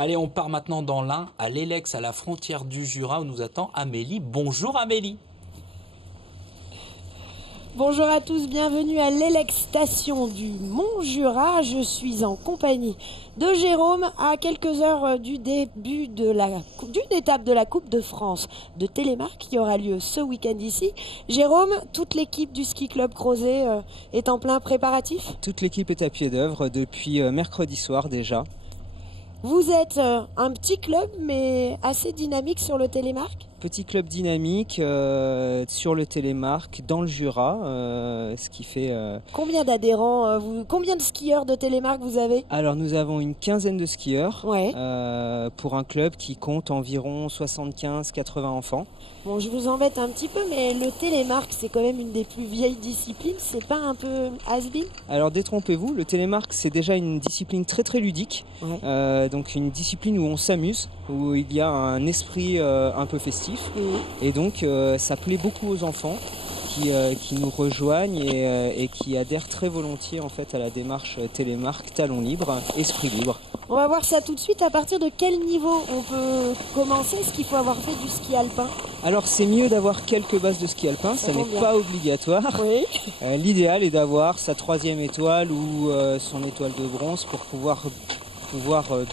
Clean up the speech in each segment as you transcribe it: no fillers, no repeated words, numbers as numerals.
Allez, on part maintenant dans l'Ain, à l'Elex, à la frontière du Jura, où nous attend Amélie. Bonjour Amélie. Bonjour à tous, bienvenue à l'Elex station du Mont-Jura. Je suis en compagnie de Jérôme à quelques heures du début d'une étape de la Coupe de France de Télémark qui aura lieu ce week-end ici. Jérôme, toute l'équipe du ski club Crozet est en plein préparatif. Toute l'équipe est à pied d'œuvre depuis mercredi soir déjà. Vous êtes un petit club mais assez dynamique sur le Télémark. Petit club dynamique sur le Télémark, dans le Jura, ce qui fait... Combien d'adhérents, combien de skieurs de Télémark vous avez ? Alors nous avons une quinzaine de skieurs Ouais. pour un club qui compte environ 75-80 enfants. Bon, je vous embête un petit peu, mais le Télémark, c'est quand même une des plus vieilles disciplines. C'est pas un peu has-been ? Alors détrompez-vous, le Télémark c'est déjà une discipline très très ludique, Ouais. donc une discipline où on s'amuse, où il y a un esprit un peu festif. Et donc ça plaît beaucoup aux enfants qui nous rejoignent et qui adhèrent très volontiers en fait à la démarche Télémark, talons libres, esprit libre. On va voir ça tout de suite. À partir de quel niveau on peut commencer ? Est-ce qu'il faut avoir fait du ski alpin ? Alors c'est mieux d'avoir quelques bases de ski alpin, ça n'est pas obligatoire. Oui. L'idéal est d'avoir sa 3e étoile ou son étoile de bronze pour pouvoir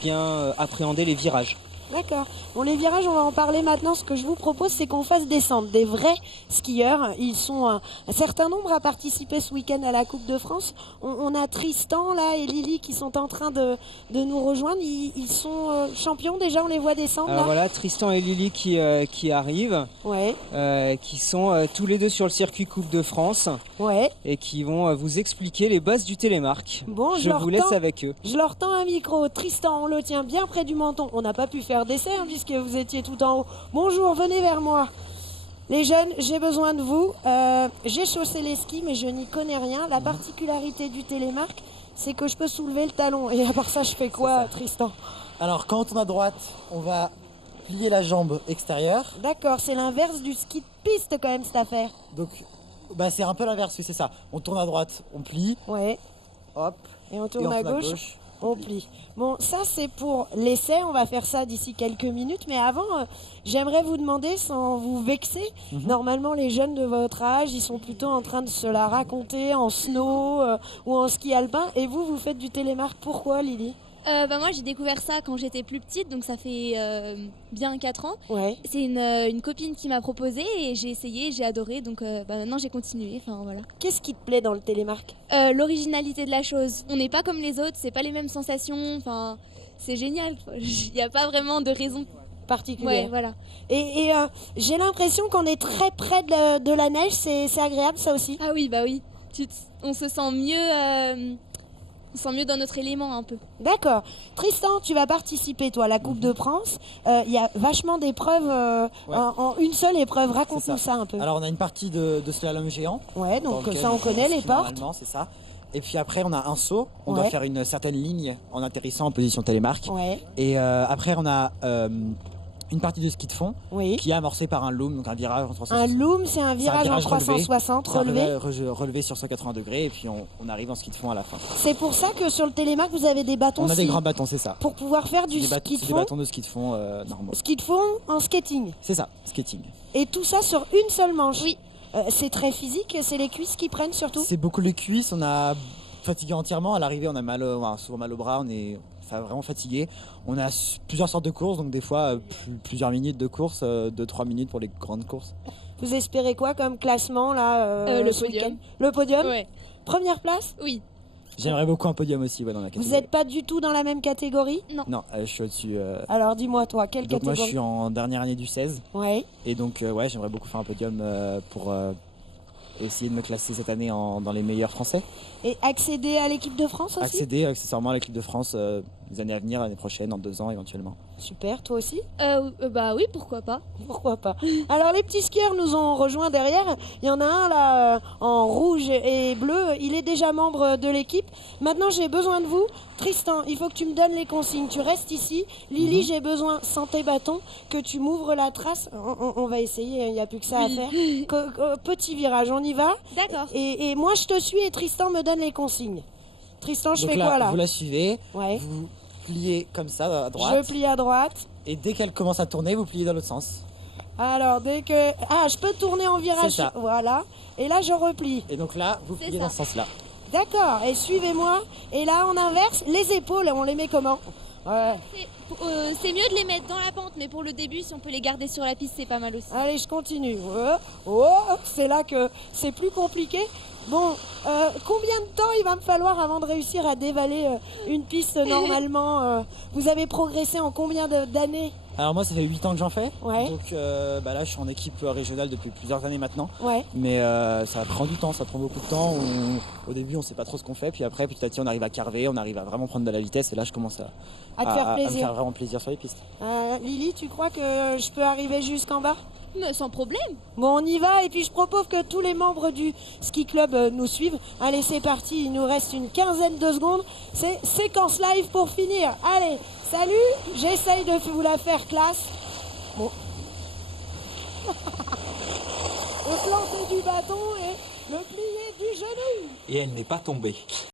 bien appréhender les virages. D'accord. Bon, les virages, on va en parler maintenant. Ce que je vous propose, c'est qu'on fasse descendre des vrais skieurs. Ils sont un certain nombre à participer ce week-end à la Coupe de France. On a Tristan là et Lily qui sont en train de nous rejoindre. Ils sont champions déjà, on les voit descendre là. Voilà, Tristan et Lily qui arrivent, Ouais. qui sont tous les deux sur le circuit Coupe de France Ouais. et qui vont vous expliquer les bases du Télémark. Bon, je vous laisse avec eux. Je leur tends un micro. Tristan, on le tient bien près du menton. On n'a pas pu faire d'essai puisque vous étiez tout en haut. Bonjour, venez vers moi. Les jeunes, j'ai besoin de vous. J'ai chaussé les skis, mais je n'y connais rien. La particularité du Télémark, c'est que je peux soulever le talon. Et à part ça, je fais quoi, Tristan ? Alors, quand on tourne à droite, on va plier la jambe extérieure. D'accord, c'est l'inverse du ski de piste quand même, cette affaire. Donc, c'est un peu l'inverse, oui, c'est ça. On tourne à droite, on plie, Ouais. hop, Et on tourne à gauche. On plie. Bon, ça c'est pour l'essai, on va faire ça d'ici quelques minutes, mais avant, j'aimerais vous demander, sans vous vexer, normalement les jeunes de votre âge, ils sont plutôt en train de se la raconter en snow ou en ski alpin, et vous faites du Télémark, pourquoi Lily ? Moi j'ai découvert ça quand j'étais plus petite, donc ça fait bien 4 ans. Ouais. C'est une copine qui m'a proposé et j'ai essayé, j'ai adoré, donc maintenant j'ai continué, enfin voilà. Qu'est-ce qui te plaît dans le Télémark ? L'originalité de la chose, on n'est pas comme les autres, c'est pas les mêmes sensations, enfin c'est génial, il n'y a pas vraiment de raison particulière. Ouais, voilà. Et j'ai l'impression qu'on est très près de la neige, c'est agréable ça aussi ? Ah oui, bah oui, on se sent mieux... On se sent mieux dans notre élément un peu. D'accord. Tristan, tu vas participer, toi, à la Coupe de France. Il y a vachement d'épreuves en une seule épreuve. Raconte-nous ça un peu. Alors, on a une partie de slalom géant. Ouais, donc ça, on connaît les portes. Normalement, c'est ça. Et puis après, on a un saut. On doit faire une certaine ligne en atterrissant en position Télémark. Ouais. Et après, on a une partie de ski de fond qui est amorcée par un loom, donc un virage en 360. Un loom, c'est un virage en 360 relevé. Relevé sur 180 degrés et puis on arrive en ski de fond à la fin. C'est pour ça que sur le Télémark, vous avez des bâtons. On a des grands bâtons, c'est ça. Pour pouvoir faire du ski de fond. Des bâtons de ski de fond normaux. Ski de fond en skating. C'est ça, skating. Et tout ça sur une seule manche. Oui. C'est très physique, c'est les cuisses qui prennent surtout. C'est beaucoup les cuisses, on a fatigué entièrement. À l'arrivée, on a souvent mal au bras, on est vraiment fatigué. On a plusieurs sortes de courses, donc des fois plusieurs minutes de course, 2-3 minutes pour les grandes courses. Vous espérez quoi comme classement là le ce podium. week-end ? Le podium ? Ouais. Première place ? Oui. J'aimerais beaucoup un podium aussi dans la catégorie. Vous n'êtes pas du tout dans la même catégorie ? Non, je suis au-dessus. Alors dis-moi toi, quelle donc catégorie ? moi je suis en dernière année du 16. Ouais. Et donc j'aimerais beaucoup faire un podium pour essayer de me classer cette année dans les meilleurs français. Et accéder à l'équipe de France aussi ? Accéder accessoirement à l'équipe de France les années à venir, l'année prochaine, dans 2 ans éventuellement. Super, toi aussi ? Bah oui, pourquoi pas. Pourquoi pas ? Alors les petits skieurs nous ont rejoints derrière. Il y en a un là en rouge et bleu. Il est déjà membre de l'équipe. Maintenant j'ai besoin de vous. Tristan, il faut que tu me donnes les consignes. Tu restes ici. Lily, j'ai besoin, sans tes bâtons, que tu m'ouvres la trace. On va essayer, il n'y a plus que ça à faire. Petit virage, on y va. D'accord. Et moi je te suis et Tristan me donne les consignes. Tristan, je donc fais là, quoi là ? vous la suivez, Ouais. vous pliez comme ça à droite. Je plie à droite. Et dès qu'elle commence à tourner, vous pliez dans l'autre sens. Alors, dès que... Ah, je peux tourner en virage. C'est ça. Voilà. Et là, je replie. Et donc là, vous C'est pliez ça. dans ce sens-là. D'accord. Et suivez-moi. Et là, on inverse. Les épaules, on les met comment? Ouais. C'est mieux de les mettre dans la pente, mais pour le début, si on peut les garder sur la piste, c'est pas mal aussi. Allez, je continue. Oh, c'est là que c'est plus compliqué. Bon, combien de temps il va me falloir avant de réussir à dévaler une piste normalement Vous avez progressé en combien d'années? Alors moi, ça fait 8 ans que j'en fais. Ouais. Donc là, je suis en équipe régionale depuis plusieurs années maintenant. Ouais. Mais ça prend du temps, ça prend beaucoup de temps. Au début, on sait pas trop ce qu'on fait. Puis après, petit à petit, on arrive à carver, on arrive à vraiment prendre de la vitesse. Et là, je commence À te faire à me plaisir. faire vraiment plaisir sur les pistes. Lily, tu crois que je peux arriver jusqu'en bas? Mais sans problème. Bon, on y va et puis je propose que tous les membres du ski club nous suivent. Allez, c'est parti, il nous reste une quinzaine de secondes. C'est séquence live pour finir. Allez, salut, j'essaye de vous la faire classe. Bon. Le planter du bâton et le plier du genou. Et elle n'est pas tombée.